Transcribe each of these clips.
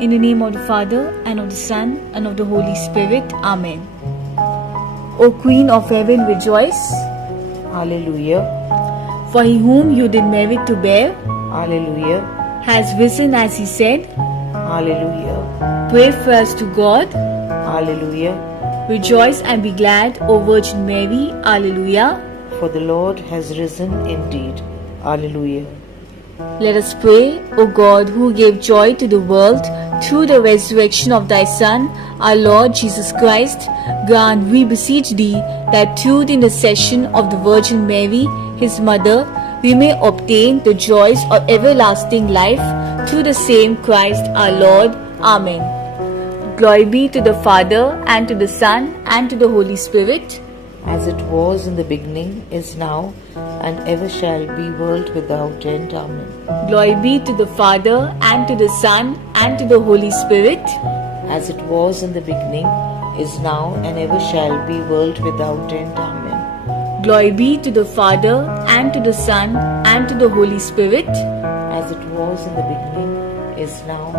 In the name of the Father, and of the Son, and of the Holy Spirit. Amen. O Queen of Heaven, rejoice. Hallelujah. For he whom you did merit to bear Hallelujah. has risen as he said. Hallelujah. Pray for us to God. Hallelujah. Rejoice and be glad, O Virgin Mary. Alleluia. For the Lord has risen indeed. Hallelujah. Let us pray. O God, who gave joy to the world through the resurrection of thy Son, our Lord Jesus Christ, grant, we beseech thee, that through the intercession of the Virgin Mary, his mother, we may obtain the joys of everlasting life through the same Christ our Lord. Amen. Glory be to the Father, and to the Son, and to the Holy Spirit. As it was in the beginning, is now, and ever shall be, world without end. Amen. Glory be to the Father, and to the Son, and to the Holy Spirit. As it was in the beginning, is now, and ever shall be, world without end. Amen. Glory be to the Father, and to the Son, and to the Holy Spirit. As it was in the beginning, is now,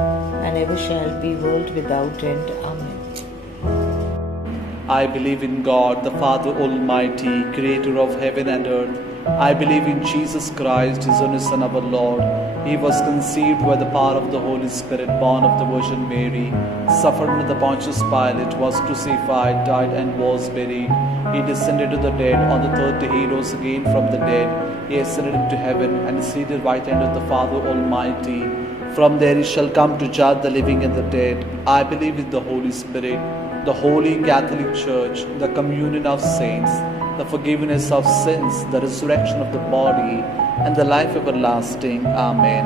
and ever shall be, world without end. Amen. I believe in God, the Father Almighty, creator of heaven and earth. I believe in Jesus Christ, his only Son, our Lord. He was conceived by the power of the Holy Spirit, born of the Virgin Mary, suffered under the Pontius Pilate, was crucified, died, and was buried. He descended to the dead. On the third day he rose again from the dead. He ascended into heaven, and is seated at the right hand of the Father Almighty. From there he shall come to judge the living and the dead. I believe in the Holy Spirit, the Holy Catholic Church, the communion of saints, the forgiveness of sins, the resurrection of the body, and the life everlasting. Amen.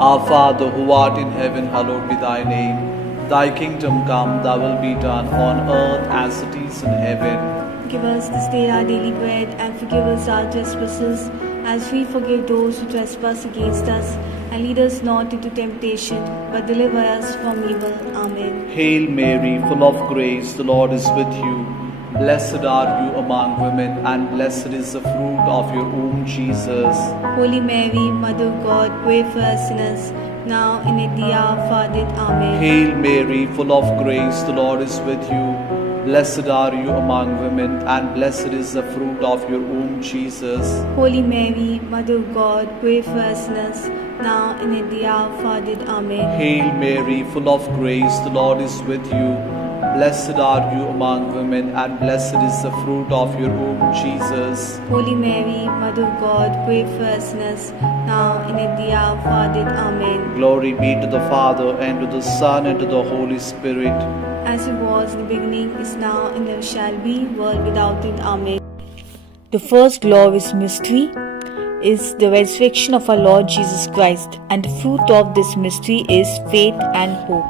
Our Father, who art in heaven, hallowed be thy name. Thy kingdom come, thy will be done on earth as it is in heaven. Give us this day our daily bread, and forgive us our trespasses, as we forgive those who trespass against us. And lead us not into temptation, but deliver us from evil. Amen. Hail Mary, full of grace, the Lord is with you. Blessed are you among women, and blessed is the fruit of your womb, Jesus. Holy Mary, Mother of God, pray for us sinners, now and at the hour of our death. Amen. Hail Mary, full of grace, the Lord is with you. Blessed are you among women, and blessed is the fruit of your womb, Jesus. Holy Mary, Mother of God, pray for us sinners, now and at the hour of our death. Amen. Hail Mary, full of grace, the Lord is with you. Blessed are you among women, and blessed is the fruit of your womb, Jesus. Holy Mary, Mother of God, pray for us sinners, now and at the hour of our death. Amen. Glory be to the Father, and to the Son, and to the Holy Spirit. As it was in the beginning, is now, and ever shall be, world without end. Amen. The first glorious mystery is the resurrection of our Lord Jesus Christ, and the fruit of this mystery is faith and hope.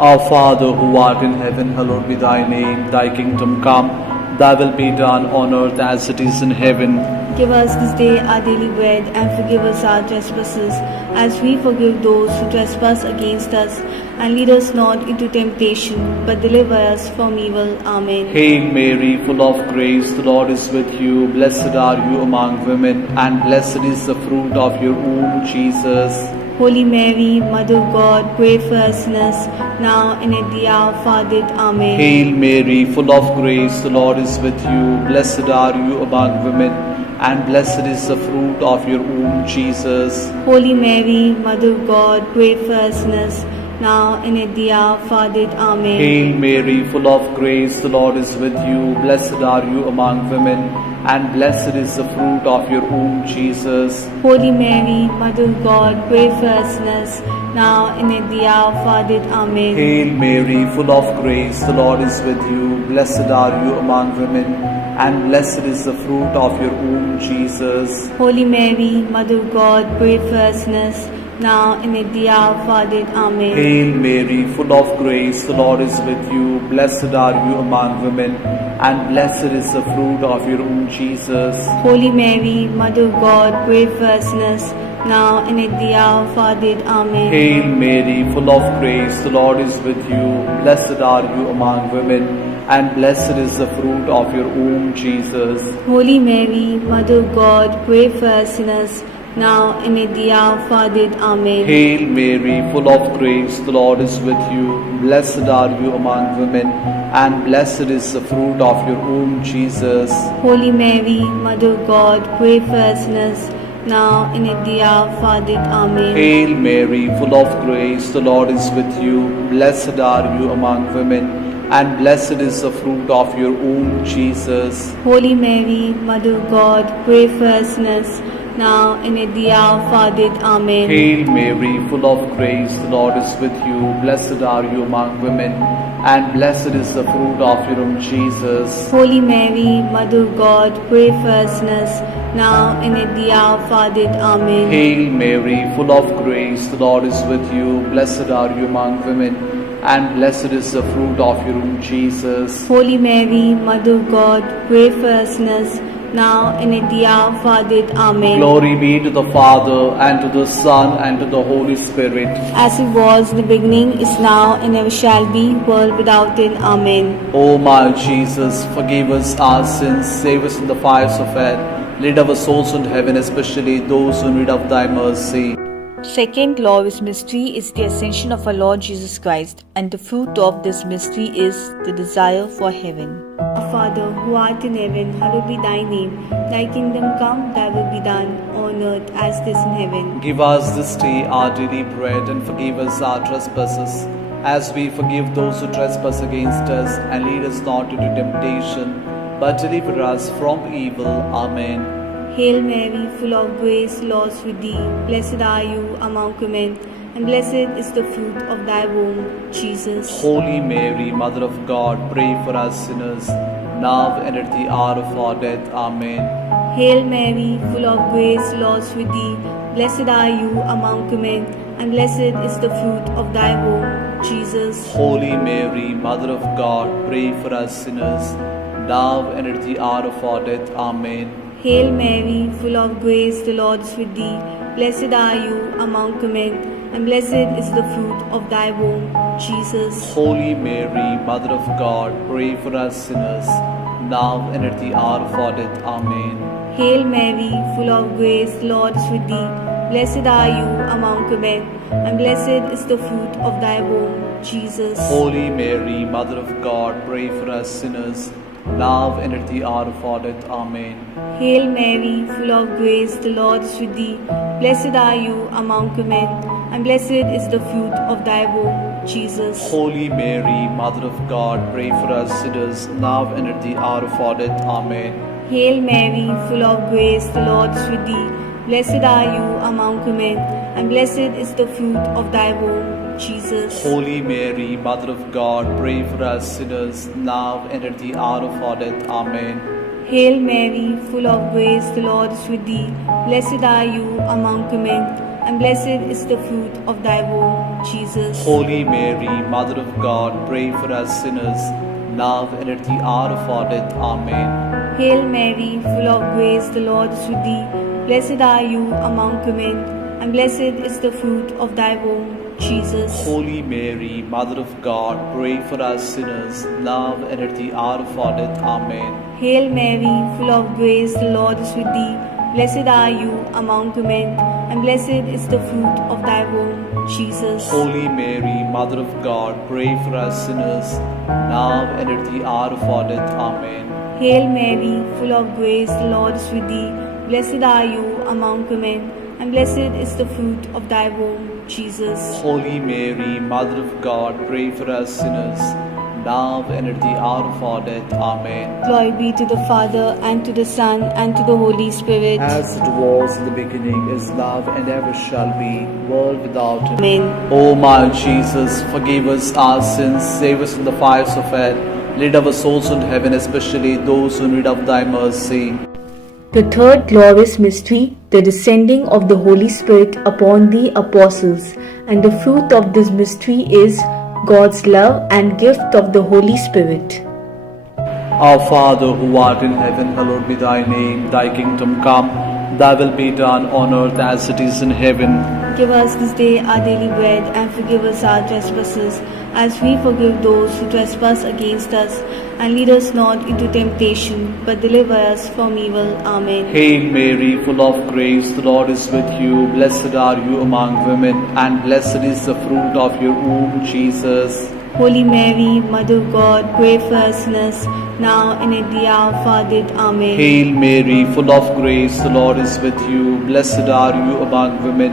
Our Father, who art in heaven, hallowed be thy name. Thy kingdom come, thy will be done on earth as it is in heaven. Give us this day our daily bread, and forgive us our trespasses, as we forgive those who trespass against us. And lead us not into temptation, but deliver us from evil. Amen. Hail Mary, full of grace, the Lord is with you. Blessed are you among women, and blessed is the fruit of your womb, Jesus. Holy Mary, Mother of God, pray for us sinners, now and at the hour of our death. Amen. Hail Mary, full of grace, the Lord is with you. Blessed are you among women, and blessed is the fruit of your womb, Jesus. Holy Mary, Mother of God, pray for us sinners, now and at the hour of our death. Amen. Hail Mary, full of grace, the Lord is with you. Blessed are you among women, and blessed is the fruit of your womb, Jesus. Holy Mary, Mother of God, pray for us sinners, now and at the hour of our death. Amen. Hail Mary, full of grace, the Lord is with you. Blessed are you among women, and blessed is the fruit of your womb, Jesus. Holy Mary, Mother of God, pray for us sinners, now and at the hour of our death. Amen. Hail Mary, full of grace, the Lord is with you. Blessed are you among women, and blessed is the fruit of your womb, Jesus. Holy Mary, Mother of God, pray for us sinners, now and at the hour of our death. Amen. Hail Mary, full of grace, the Lord is with you. Blessed are you among women, and blessed is the fruit of your womb, Jesus. Holy Mary, Mother of God, pray for us sinners, now and at the hour of our death. Amen. Hail Mary, full of grace, the Lord is with you. Blessed are you among women, and blessed is the fruit of your womb, Jesus. Holy Mary, Mother of God, pray for us sinners, now and at the hour of our death. Amen. Hail Mary, full of grace, the Lord is with you. Blessed are you among women, and blessed is the fruit of your womb, Jesus. Holy Mary, Mother of God, pray for us sinners, now and at the hour of our death. Amen. Hail Mary, full of grace, the Lord is with you. Blessed are you among women, and blessed is the fruit of your womb, Jesus. Holy Mary, Mother of God, pray for us sinners, now and at the hour of our death. Amen. Hail Mary, full of grace, the Lord is with you. Blessed are you among women, and blessed is the fruit of your womb, Jesus. Holy Mary, Mother of God, pray for us sinners, now and at the hour of our death. Amen. Glory be to the Father, and to the Son, and to the Holy Spirit. As it was in the beginning, is now, and ever shall be, world without end. Amen. O my Jesus, forgive us our sins, save us from the fires of hell, lead our souls into heaven, especially those who need of thy mercy. Second glorious mystery is the ascension of our Lord Jesus Christ, and the fruit of this mystery is the desire for heaven. Our Father, who art in heaven, hallowed be thy name. Thy kingdom come, thy will be done, on earth as it is in heaven. Give us this day our daily bread, and forgive us our trespasses, as we forgive those who trespass against us. And lead us not into temptation, but deliver us from evil. Amen. Hail Mary, full of grace, the Lord is with thee. Blessed are you among women, and blessed is the fruit of thy womb, Jesus. Holy Mary, Mother of God, pray for us sinners, now and at the hour of our death. Amen. Hail Mary, full of grace, the Lord is with thee. Blessed are you among women, and blessed is the fruit of thy womb, Jesus. Holy Mary, Mother of God, pray for us sinners, now and at the hour of our death. Amen. Hail Mary, full of grace, the Lord is with thee. Blessed are you among women, and blessed is the fruit of thy womb, Jesus. Holy Mary, Mother of God, pray for us sinners, now and at the hour of our death. Amen. Hail Mary, full of grace, the Lord is with thee. Blessed are you among women, and blessed is the fruit of thy womb, Jesus. Holy Mary, Mother of God, pray for us sinners, now and at the hour of our death. Amen. Hail Mary, full of grace, the Lord is with thee. Blessed are you among women, and blessed is the fruit of thy womb, Jesus. Holy Mary, Mother of God, pray for us sinners, now and at the hour of our death. Amen. Hail Mary, full of grace, the Lord is with thee. Blessed are you among women, and blessed is the fruit of thy womb, Jesus. Holy Mary, Mother of God, pray for us sinners, now and at the hour of our death. Amen. Hail Mary, full of grace, the Lord is with thee. Blessed are you among women, and blessed is the fruit of thy womb, Jesus. Holy Mary, Mother of God, pray for us sinners, now and at the hour of our death. Amen. Hail Mary, full of grace, the Lord is with thee. Blessed are you among women, and blessed is the fruit of thy womb, Jesus. Holy Mary, Mother of God, pray for us sinners, now and at the hour of our death. Amen. Hail Mary, full of grace, the Lord is with thee. Blessed are you among women, and blessed is the fruit of thy womb, Jesus. Holy Mary, Mother of God, pray for us sinners, now and at the hour of our death. Amen. Hail Mary, full of grace, the Lord is with thee. Blessed are you among women, and blessed is the fruit of thy womb, Jesus. Holy Mary, Mother of God, pray for us sinners, now and at the hour of our death. Amen. Glory be to the Father, and to the Son, and to the Holy Spirit. As it was in the beginning, is now, and ever shall be, world without end. Amen. O my Jesus, forgive us our sins, save us from the fires of hell, lead our souls into heaven, especially those who need of thy mercy. The third glorious mystery, the descending of the Holy Spirit upon the apostles, and the fruit of this mystery is God's love and gift of the Holy Spirit. Our Father, who art in heaven, hallowed be thy name. Thy kingdom come, thy will be done on earth as it is in heaven. Give us this day our daily bread, and forgive us our trespasses, as we forgive those who trespass against us. And lead us not into temptation, but deliver us from evil. Amen. Hail Mary, full of grace, the Lord is with you. Blessed are you among women, and blessed is the fruit of your womb, Jesus. Holy Mary, Mother of God, pray for us sinners, now and at the hour of our death. Amen. Hail Mary, full of grace, the Lord is with you. Blessed are you among women,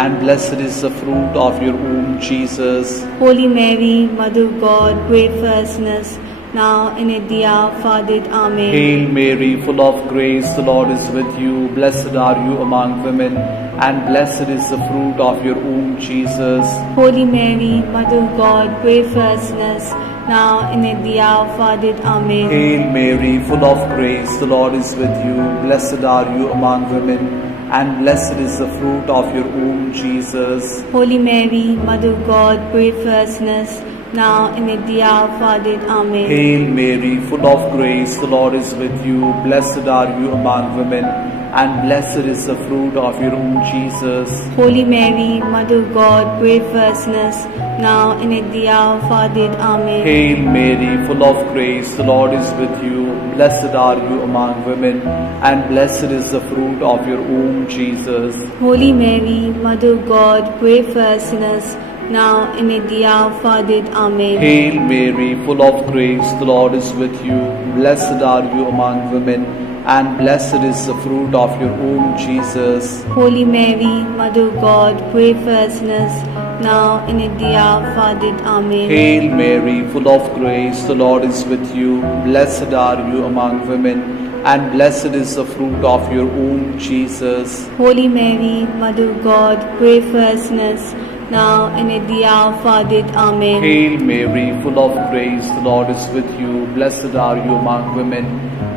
and blessed is the fruit of your womb, Jesus. Holy Mary, Mother of God, pray for us sinners, now and at the hour of our death. Amen. Hail Mary, full of grace, the Lord is with you. Blessed are you among women, and blessed is the fruit of your womb, Jesus. Holy Mary, Mother of God, pray for us sinners, now and at the hour of our death. Amen. Hail Mary, full of grace, the Lord is with you. Blessed are you among women, and blessed is the fruit of your womb, Jesus. Holy Mary, Mother of God, pray for us sinners, now and at the hour of our death. Amen. Hail Mary, full of grace, the Lord is with you. Blessed are you among women, and blessed is the fruit of your womb, Jesus. Holy Mary, Mother of God, pray for us sinners, now and at the hour of our death. Amen. Hail Mary, full of grace, the Lord is with you. Blessed are you among women, and blessed is the fruit of your womb, Jesus. Holy Mary, Mother of God, pray for us sinners, now and at the hour of our death. Amen. Hail Mary, full of grace, the Lord is with you. Blessed are you among women, and blessed is the fruit of your womb, Jesus. Holy Mary, Mother of God, pray for us sinners, now and at the hour of our death. Amen. Hail Mary, full of grace, the Lord is with you. Blessed are you among women, and blessed is the fruit of your womb, Jesus. Holy Mary, Mother of God, pray for us sinners, now and at the hour of our death. Amen. Hail Mary, full of grace, the Lord is with you. Blessed are you among women,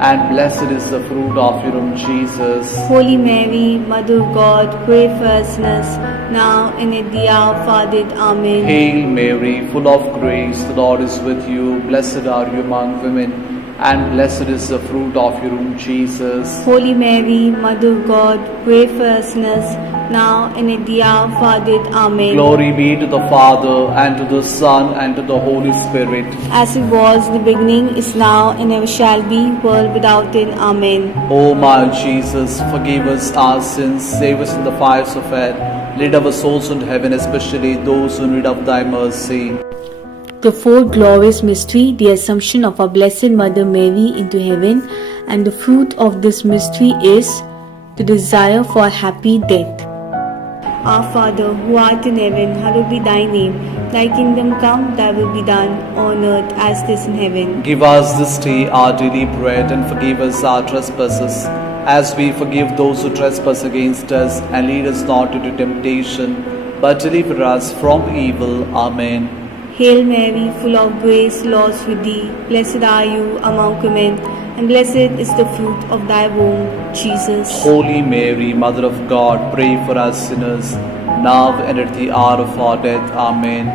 and blessed is the fruit of your womb, Jesus. Holy Mary, Mother of God, pray for us sinners, now and at the hour of our death. Amen. Hail Mary, full of grace, the Lord is with you. Blessed are you among women, and blessed is the fruit of your womb, Jesus. Holy Mary, Mother of God, pray for us sinners, now and at the hour of our death. Amen. Glory be to the Father, and to the Son, and to the Holy Spirit. As it was in the beginning, is now, and ever shall be, world without end. Amen. O my Jesus, forgive us our sins, save us from the fires of hell, lead our souls into heaven, especially those who need of thy mercy. The fourth glorious mystery, the Assumption of our Blessed Mother Mary into heaven, and the fruit of this mystery is the desire for a happy death. Our Father, who art in heaven, hallowed be thy name. Thy kingdom come, thy will be done, on earth as it is in heaven. Give us this day our daily bread, and forgive us our trespasses, as we forgive those who trespass against us. And lead us not into temptation, but deliver us from evil. Amen. Hail Mary, full of grace, Lord is with thee. Blessed are you among women, and blessed is the fruit of thy womb, Jesus. Holy Mary, Mother of God, pray for us sinners, now and at the hour of our death. Amen.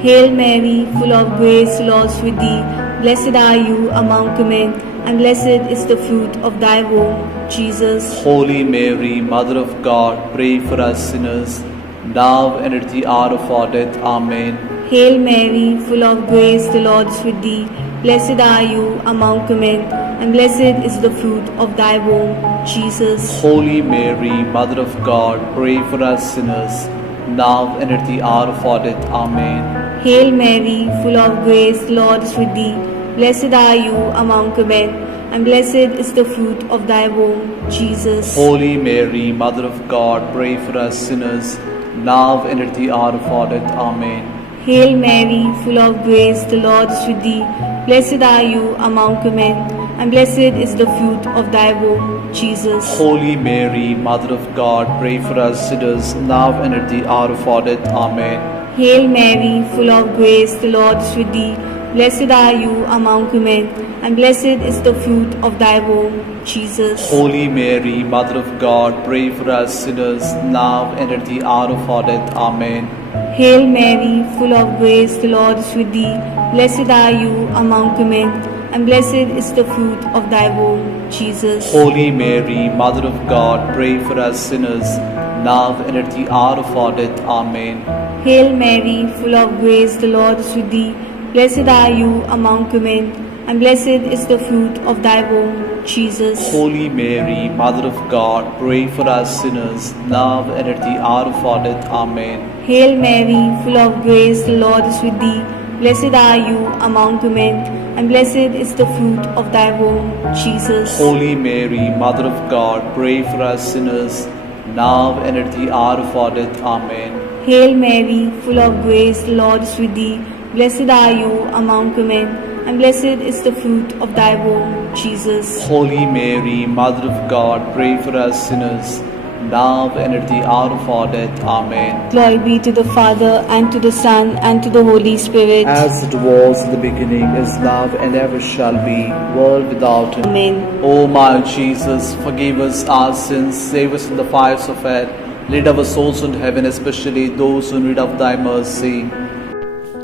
Hail Mary, full of grace, Lord is with thee. Blessed are you among women, and blessed is the fruit of thy womb, Jesus. Holy Mary, Mother of God, pray for us sinners, now and at the hour of our death. Amen. Hail Mary, full of grace, the Lord is with thee. Blessed are you among women, and blessed is the fruit of thy womb, Jesus. Holy Mary, Mother of God, pray for us sinners, now and at the hour of our death. Amen. Hail Mary, full of grace, the Lord is with thee. Blessed are you among women, and blessed is the fruit of thy womb, Jesus. Holy Mary, Mother of God, pray for us sinners, now and at the hour of our death. Amen. Hail Mary, full of grace, the Lord is with thee. Blessed are you among women, and blessed is the fruit of thy womb, Jesus. Holy Mary, Mother of God, pray for us sinners, now and at the hour of our death. Amen. Hail Mary, full of grace, the Lord is with thee. Blessed are you among women, and blessed is the fruit of thy womb, Jesus. Holy Mary, Mother of God, pray for us sinners, now and at the hour of our death. Amen. Hail Mary, full of grace, the Lord is with thee. Blessed are you among women, and blessed is the fruit of thy womb, Jesus. Holy Mary, Mother of God, pray for us sinners, now and at the hour of our death. Amen. Hail Mary, full of grace, the Lord is with thee. Blessed are you among women, and blessed is the fruit of thy womb, Jesus. Holy Mary, Mother of God, pray for us sinners, now and at the hour of our death. Amen. Hail Mary, full of grace, the Lord is with thee. Blessed are you among women, and blessed is the fruit of thy womb, Jesus. Holy Mary, Mother of God, pray for us sinners, now and at the hour of our death. Amen. Hail Mary, full of grace, the Lord is with thee. Blessed are you among women, and blessed is the fruit of thy womb, Jesus. Holy Mary, Mother of God, pray for us sinners, now and at the hour of our death. Amen. Glory be to the Father, and to the Son, and to the Holy Spirit. As it was in the beginning, is now, and ever shall be, world without end. Amen. O my Jesus, forgive us our sins, save us from the fires of hell, lead our souls into heaven, especially those who need of thy mercy.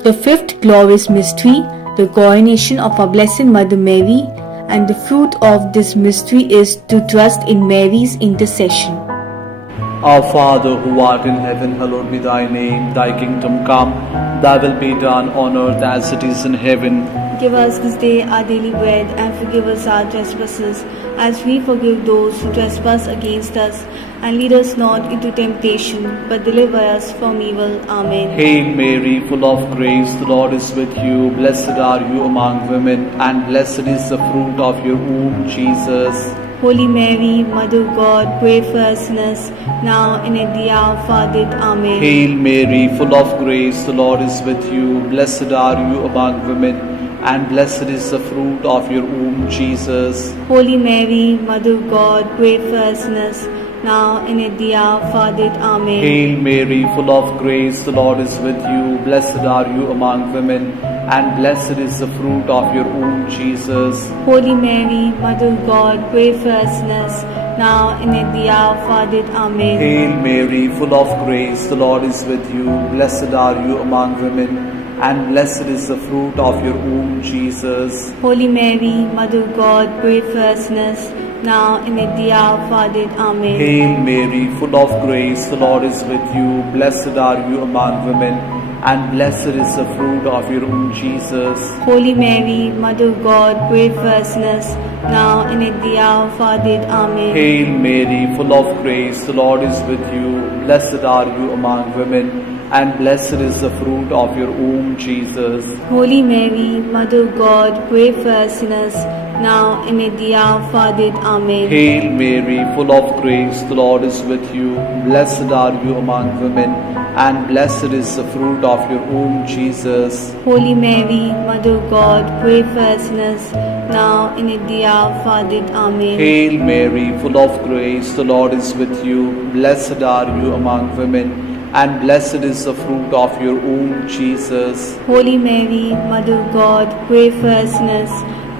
The fifth glorious mystery, the coronation of our Blessed Mother Mary, and the fruit of this mystery is to trust in Mary's intercession. Our Father, who art in heaven, hallowed be thy name. Thy kingdom come, thy will be done on earth as it is in heaven. Give us this day our daily bread, and forgive us our trespasses, as we forgive those who trespass against us. And lead us not into temptation, but deliver us from evil. Amen. Hail Mary, full of grace, the Lord is with you. Blessed are you among women, and blessed is the fruit of your womb, Jesus. Holy Mary, Mother of God, pray for us sinners, now and at the hour of our death. Amen. Hail Mary, full of grace, the Lord is with you. Blessed are you among women, and blessed is the fruit of your womb, Jesus. Holy Mary, Mother of God, pray for us sinners, now and at the hour of our death. Amen. Hail Mary, full of grace, the Lord is with you. Blessed are you among women, and blessed is the fruit of your womb, Jesus. Holy Mary, Mother of God, pray for us sinners, now and at the hour of our death. Amen. Hail Mary, full of grace, the Lord is with you. Blessed are you among women, and blessed is the fruit of your womb, Jesus. Holy Mary, Mother of God, pray for us sinners, now and at the hour of our death. Amen. Hail Mary, full of grace, the Lord is with you. Blessed are you among women, and blessed is the fruit of your womb, Jesus. Holy Mary, Mother of God, pray for us sinners, now and at the hour of our death. Amen. Hail Mary, full of grace, the Lord is with you. Blessed are you among women, and blessed is the fruit of your womb, Jesus. Holy Mary, Mother of God, pray for us sinners, now and at the hour of our death. Amen. Hail Mary, full of grace, the Lord is with you. Blessed are you among women, and blessed is the fruit of your womb, Jesus. Holy Mary, Mother of God, pray for us sinners, now and at the hour of our death. Amen. Hail Mary, full of grace, the Lord is with you. Blessed are you among women, and blessed is the fruit of your womb, Jesus. Holy Mary, Mother of God, pray for us sinners,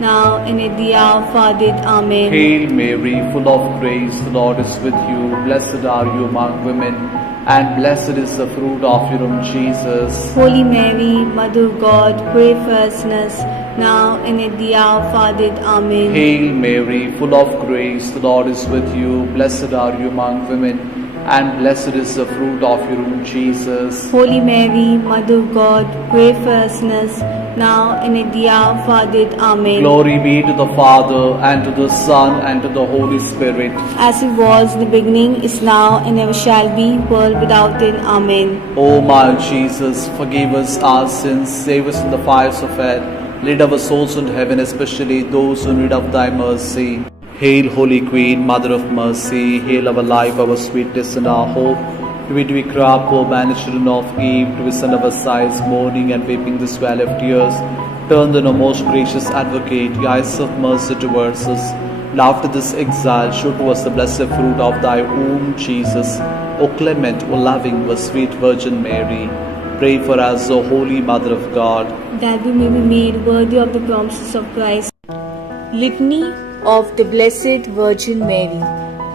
now and at the hour of our death. Amen. Hail Mary, full of grace, the Lord is with you. Blessed are you among women, and blessed is the fruit of your womb, Jesus. Holy Mary, Mother of God, pray for us sinners, now and at the hour of our death. Amen. Hail Mary, full of grace, the Lord is with you. Blessed are you among women, and blessed is the fruit of your womb, Jesus. Holy Mary, Mother of God, pray for us sinners, now and at the hour of our death. Amen. Glory be to the Father, and to the Son, and to the Holy Spirit. As it was in the beginning, is now, and ever shall be, world without end. Amen. O my Jesus, forgive us our sins, save us from the fires of hell, lead our souls into heaven, especially those who need of thy mercy. Hail, Holy Queen, Mother of Mercy, hail our life, our sweetness, and our hope. To it we cry, poor banished children of Eve, to send our sighs, mourning and weeping this valley of tears. Turn then, O most gracious Advocate, your eyes of mercy towards us, and after this exile, show to us the blessed fruit of thy womb, Jesus. O clement, O loving, O sweet Virgin Mary, pray for us, O Holy Mother of God, that we may be made worthy of the promises of Christ. Litany of the Blessed Virgin Mary.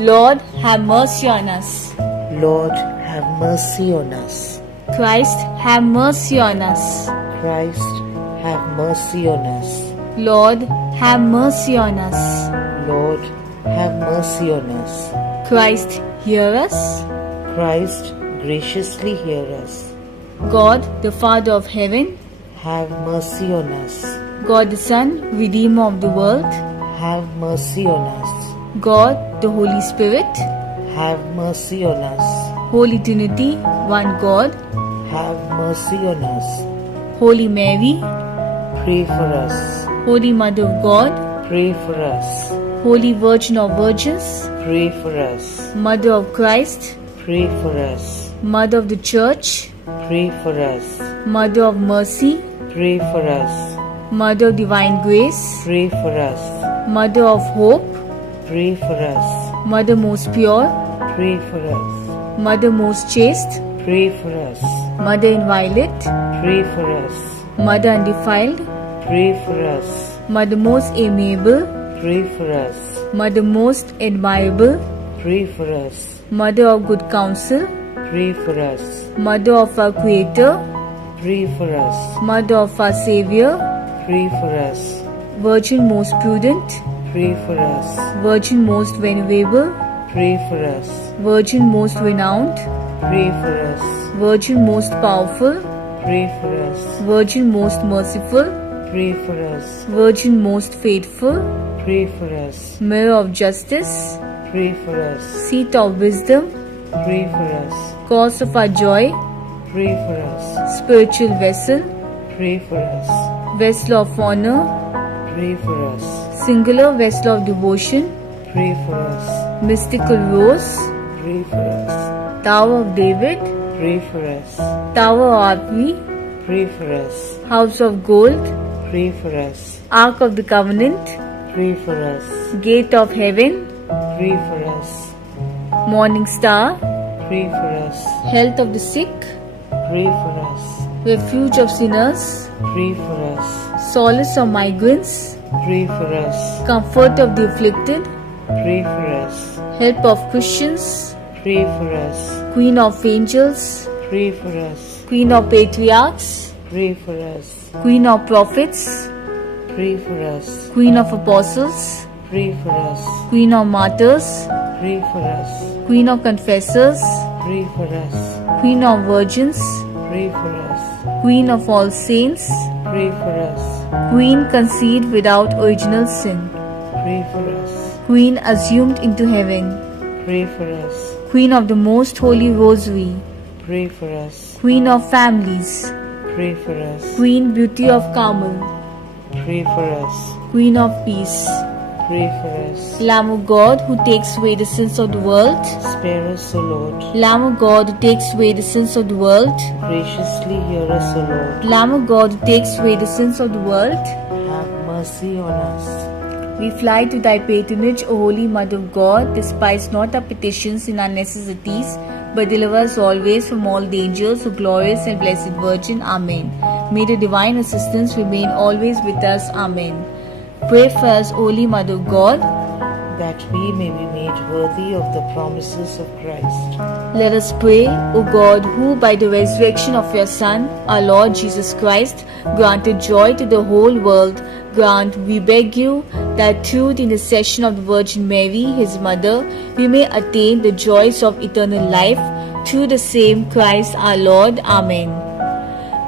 Lord, have mercy on us. Lord, have mercy on us. Christ, have mercy on us. Christ, have mercy on us. Lord, have mercy on us. Lord, have mercy on us. Christ, hear us. Christ, graciously hear us. God, the Father of heaven, Have mercy on us. God the Son, Redeemer of the world, Have mercy on us. God, the Holy Spirit, Have mercy on us. Holy Trinity, one God, Have mercy on us. Holy Mary, Pray for us. Holy Mother of God, Pray for us. Holy Virgin of Virgins, Pray for us. Mother of Christ, Pray for us. Mother of the Church, Pray for us. Mother of Mercy, Pray for us. Mother of Divine Grace, Pray for us. Mother of Hope, Pray for us. Mother most pure, Pray for us. Mother most chaste, Pray for us. Mother inviolate, Pray for us. Mother undefiled, Pray for us. Mother most amiable, Pray for us. Mother most admirable, Pray for us. Mother of good counsel, Pray for us. Mother of our Creator, Pray for us. Mother of our Savior, Pray for us. Virgin most prudent, Pray for us. Virgin most venerable, Pray for us. Virgin most renowned, Pray for us. Virgin most powerful, Pray for us. Virgin most merciful, Pray for us. Virgin most faithful, Pray for us. Mirror of justice, Pray for us. Seat of wisdom, Pray for us. Cause of our joy, Pray for us. Spiritual vessel, Pray for us. Vessel of honor, Pray for us. Singular vessel of devotion, Pray for us. Mystical rose, Pray for us. Tower of David, Pray for us. Tower of Arvi, Pray for us. House of gold, Pray for us. Ark of the Covenant, Pray for us. Gate of heaven, Pray for us. Morning star, Pray for us. Health of the sick, Pray for us. Refuge of sinners, Pray for us. Solace of migrants, Pray for us. Comfort of the afflicted, Pray for us. Help of Christians, Pray for us. Queen of angels, Pray for us. Queen of patriarchs, Pray for us. Queen of prophets, Pray for us. Queen of apostles, Pray for us. Queen of martyrs, Pray for us. Queen of confessors, Pray for us. Queen of virgins, Pray for us. Queen of all saints, Pray for us. Queen conceived without original sin, Pray for us. Queen assumed into heaven, Pray for us. Queen of the most holy rosary, Pray for us. Queen of families, Pray for us. Queen beauty of Carmel, Pray for us. Queen of peace, Pray for us. Lamb of God who takes away the sins of the world, Spare us, O Lord. Lamb of God who takes away the sins of the world, Graciously hear us, O Lord. Lamb of God who takes away the sins of the world, Have mercy on us. we fly to thy patronage, O Holy Mother of God. Despise not our petitions in our necessities, but deliver us always from all dangers, O glorious and blessed Virgin. Amen. May the divine assistance remain always with us. Amen. Pray for us, Holy Mother of God, that we may be made worthy of the promises of Christ. Let us pray, O God, who by the resurrection of your Son, our Lord Jesus Christ, granted joy to the whole world, grant, we beg you, that through the intercession of the Virgin Mary, his mother, we may attain the joys of eternal life, through the same Christ our Lord. Amen.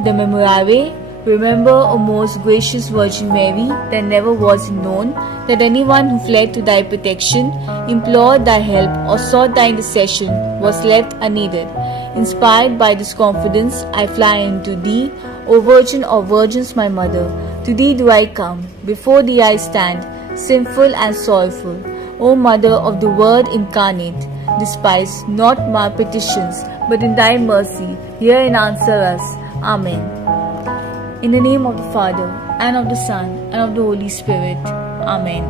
The Memorare. Remember, O most gracious Virgin Mary, that never was it known that anyone who fled to thy protection, implored thy help, or sought thy intercession was left unneeded. Inspired by this confidence, I fly unto thee, O Virgin of Virgins, my Mother. To thee do I come, before thee I stand, sinful and sorrowful. O Mother of the Word incarnate, despise not my petitions, but in thy mercy hear and answer us. Amen. In the name of the Father, and of the Son, and of the Holy Spirit. Amen.